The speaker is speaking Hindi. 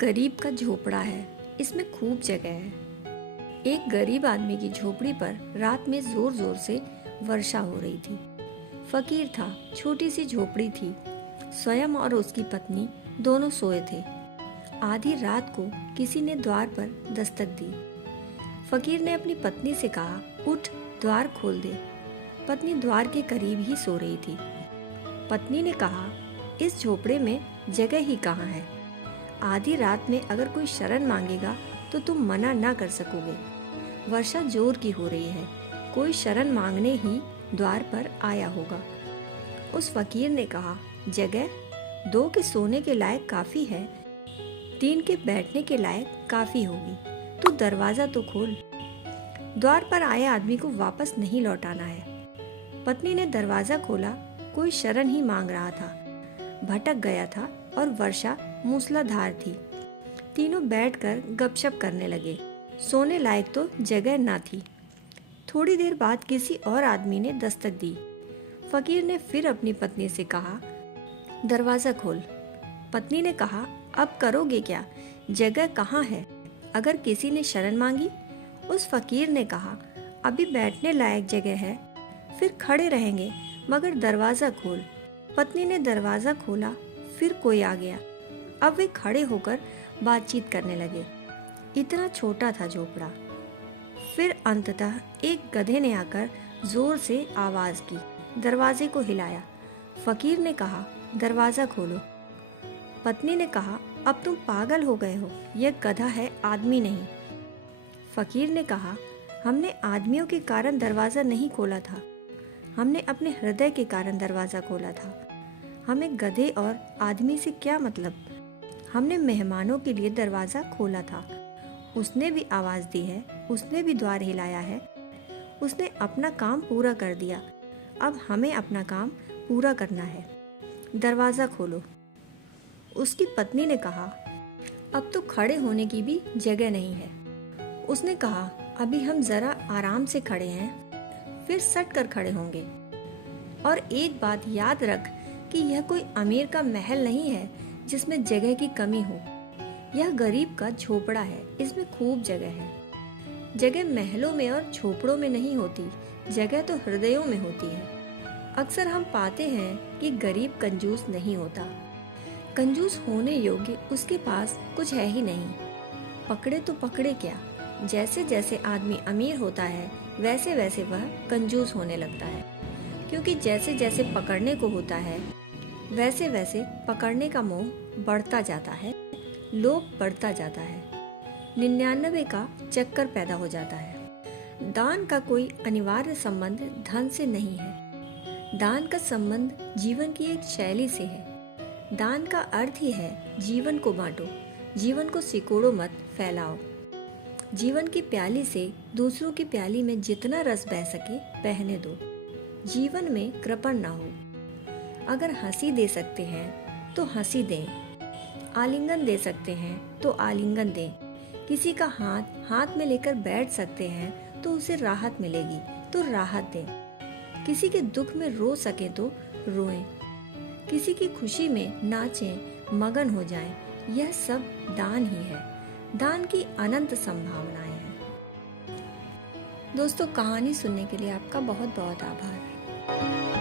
गरीब का झोपड़ा है, इसमें खूब जगह है। एक गरीब आदमी की झोपड़ी पर रात में जोर जोर से वर्षा हो रही थी। फकीर था, छोटी सी झोपड़ी थी। स्वयं और उसकी पत्नी दोनों सोए थे। आधी रात को किसी ने द्वार पर दस्तक दी। फकीर ने अपनी पत्नी से कहा, उठ, द्वार खोल दे। पत्नी द्वार के करीब ही सो रही थी। पत्नी ने कहा, इस झोपड़े में जगह ही कहाँ है। आधी रात में अगर कोई शरण मांगेगा तो तुम मना ना कर सकोगे। वर्षा जोर की हो रही है, कोई शरण मांगने ही द्वार पर आया होगा। उस फकीर ने कहा, जगह 2 के सोने के लायक काफी है, 3 के बैठने के लायक काफी होगी। तू दरवाजा तो खोल। द्वार पर आए आदमी को वापस नहीं लौटाना है। पत्नी ने दरवाजा खोला। कोई शरण ही मांग रहा था, भटक गया था और वर्षा मूसलाधार थी। तीनों बैठकर गपशप करने लगे। सोने लायक तो जगह ना थी। थोड़ी देर बाद किसी और आदमी ने दस्तक दी। फकीर ने फिर अपनी पत्नी से कहा, दरवाजा खोल। पत्नी ने कहा, अब करोगे क्या, जगह कहाँ है। अगर किसी ने शरण मांगी? उस फकीर ने कहा, अभी बैठने लायक जगह है, फिर खड़े रहेंगे, मगर दरवाजा खोल। पत्नी ने दरवाजा खोला। फिर कोई आ गया। अब वे खड़े होकर बातचीत करने लगे। इतना छोटा था झोपड़ा। फिर अंततः एक गधे ने आकर जोर से आवाज की, दरवाजे को हिलाया। फकीर ने कहा, दरवाजा खोलो। पत्नी ने कहा, अब तुम पागल हो गए हो, यह गधा है, आदमी नहीं। फकीर ने कहा, हमने आदमियों के कारण दरवाजा नहीं खोला था, हमने अपने हृदय के कारण दरवाजा खोला था। हमें गधे और आदमी से क्या मतलब। हमने मेहमानों के लिए दरवाजा खोला था। उसने भी आवाज दी है, उसने भी द्वार हिलाया है, उसने अपना काम पूरा कर दिया। अब हमें अपना काम पूरा करना है। दरवाजा खोलो। उसकी पत्नी ने कहा, अब तो खड़े होने की भी जगह नहीं है। उसने कहा, अभी हम जरा आराम से खड़े हैं, फिर सट कर खड़े होंगे। और एक बात याद रख कि यह कोई अमीर का महल नहीं है जिसमें जगह की कमी हो। यह गरीब का झोपड़ा है, इसमें खूब जगह है। जगह महलों में और झोपड़ों में नहीं होती, जगह तो हृदयों में होती है। अक्सर हम पाते हैं कि गरीब कंजूस नहीं होता। कंजूस होने योग्य उसके पास कुछ है ही नहीं। पकड़े तो पकड़े क्या, जैसे जैसे आदमी अमीर होता है वैसे वैसे वह कंजूस होने लगता है। क्योंकि जैसे जैसे पकड़ने को होता है वैसे वैसे पकड़ने का मोह बढ़ता जाता है, लोभ बढ़ता जाता है, 99 का चक्कर पैदा हो जाता है। दान का कोई अनिवार्य संबंध धन से नहीं है। दान का संबंध जीवन की एक शैली से है। दान का अर्थ ही है जीवन को बांटो, जीवन को सिकोड़ो मत, फैलाओ। जीवन की प्याली से दूसरों की प्याली में जितना रस बह सके बहने दो। जीवन में कृपण ना हो। अगर हंसी दे सकते हैं तो हंसी दें, आलिंगन दे सकते हैं तो आलिंगन दें। किसी का हाथ हाथ में लेकर बैठ सकते हैं तो उसे राहत मिलेगी तो राहत दें। किसी के दुख में रो सके तो रोएं, किसी की खुशी में नाचें, मगन हो जाएं। यह सब दान ही है। दान की अनंत संभावनाएं हैं। दोस्तों, कहानी सुनने के लिए आपका बहुत बहुत आभार।